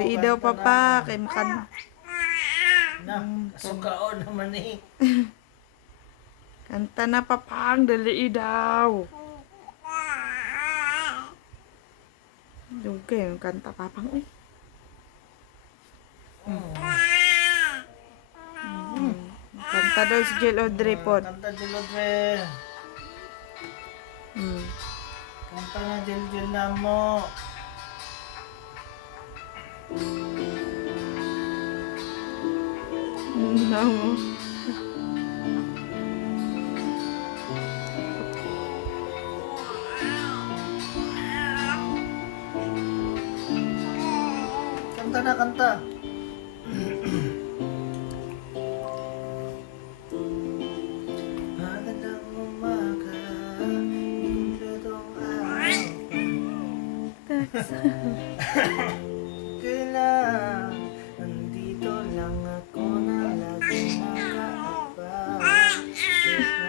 Dili daw papa kay makan. Na, sukaon naman eh. Kanta na papang dali daw. Dugay yung kanta papang uy. Kanta daw si Jill Audrey pod. Kanta Jill Audrey. Hmm. Kanta na Jill na mo. No. Kanta na, kanta. Magandang umaga, kumpletong araw kailan nandito lang ako na laging makaabang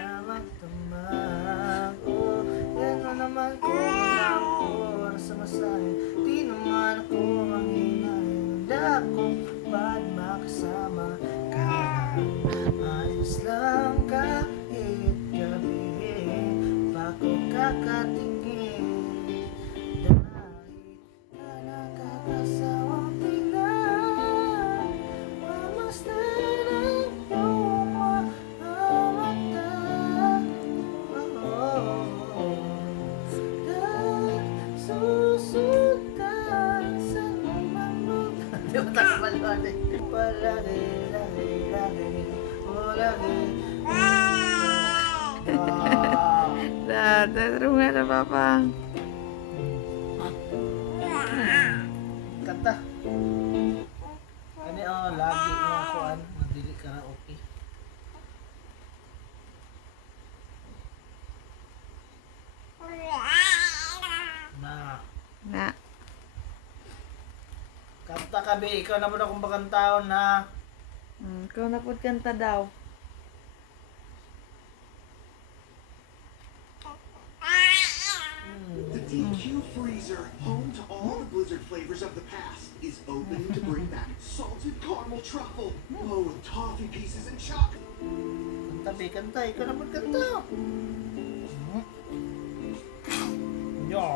na magdamag. Oh, yan na naman ko walang oras sa masahe. Di naman ako manghinay. Handa akong ba't makasama ka. Ayos lang kahit gabi pa ko kakatingin. Dahil ka nakakasawang tingnan, mamasdan ang iyong mga mata. Dahil susundan sa naman mo. Di ba takabaluan eh? Palagi, lagi, lagi, o lagi. Terus na papang. Kanta. Kani lagi nga kuan magdili karaoke. Na. Kanta ka be, ikaw na mo na kung bakantaon na. Ikaw na pod kanta daw. The DQ Freezer, home to all the Blizzard flavors of the past, is open to bring back salted caramel truffle, with toffee pieces and chocolate. Kanta be, kanta. Ikaw na mo kanta. Yo.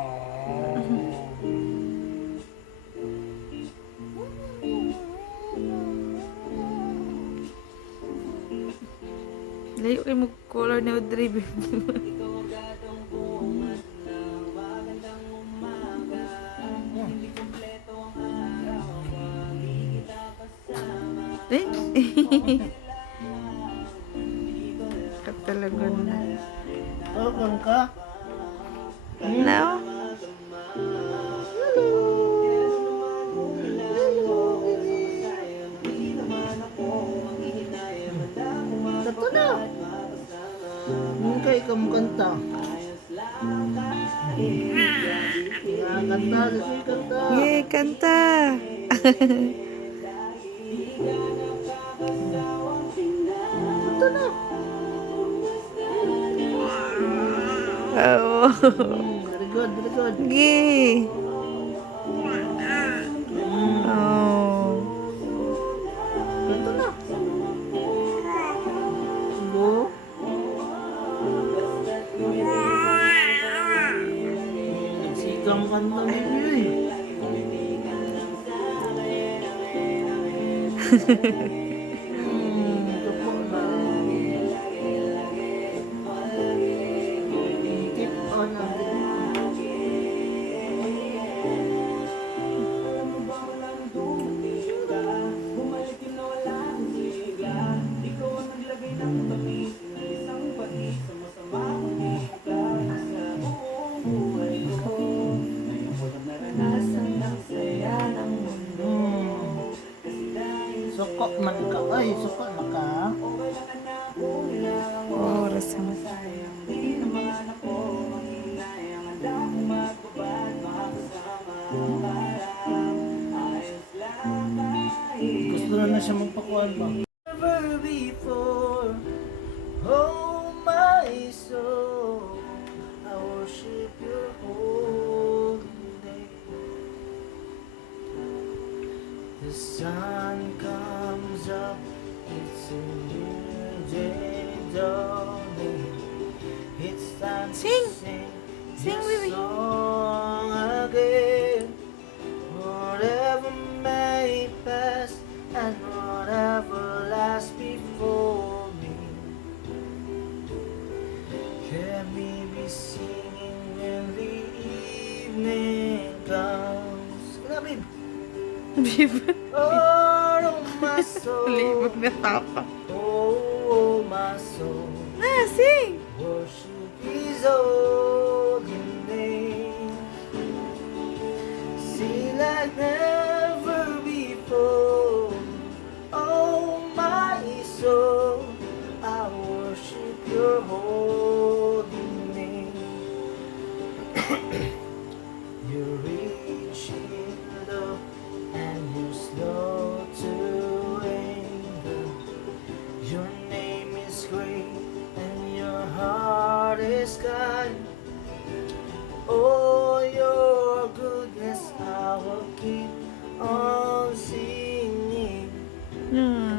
Layo kay mo color ni Audrey. Katalagon na. Tawag ka. No? Kanta na. Hindi ka ikaw mo kanta. Kanta, kasi kanta. Yay, kanta. Kanta na. Oh. Very good, very good. Yay. Oh. Kanta na. Go. Nagsikang kanta ninyo eh. Ito po na. Keep on Sukok man ka. Ay, sukok na ka. Oras na. Gusto na siya magpakuan ba? Never before, oh my soul, I worship your holy name. sun comes up, it's a new day dawning. It's time Sing. to sing Sing, your baby. song again. Whatever may pass and whatever lies before me, can we be singing when the evening comes? Come on, babe. Oh, my soul. Libog na tapa. Oh, my soul. Na, sing! Worship His holy name. Sing like never before. Oh, my soul, I worship Your holy name. You're rich in love and You're slow to anger. Your name is great and Your heart is kind. Oh, Your goodness I will keep on singing.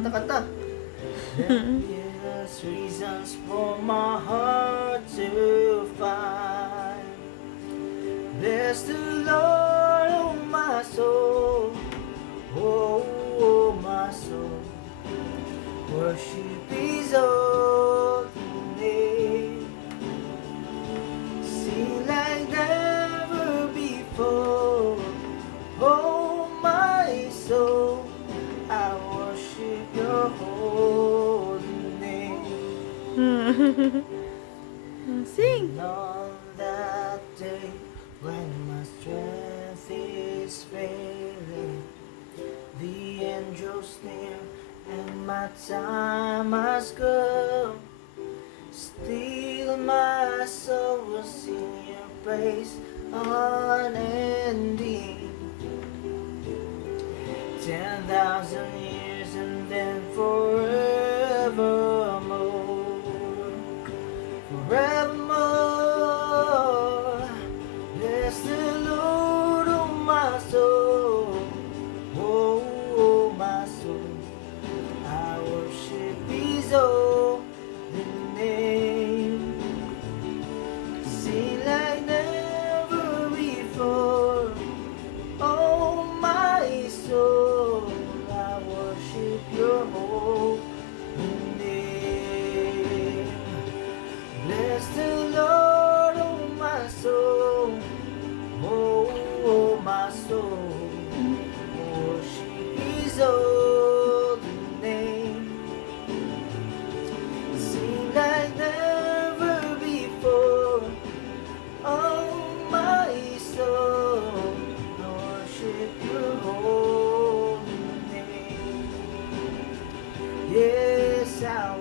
Kanta. There's reasons for my heart to find. Bless the Lord, oh my soul. Oh, my soul. Worship His holy name. Sing like never before. Oh, my soul, I worship Your holy name. Sing! And on that day when my strength is failing, the angels near and my time has come. Still my soul will sing Your praise unending. 10,000 years and then forevermore. Forevermore. Bless the Lord, oh my soul. Oh, my soul. I worship His holy name. Sing like never before. Oh, my soul, I worship Your holy name. Bless the Lord, oh my soul. Oh, my soul. Worship His holy name. Sing like never before. Oh, my soul, I worship Your holy name. Yes, I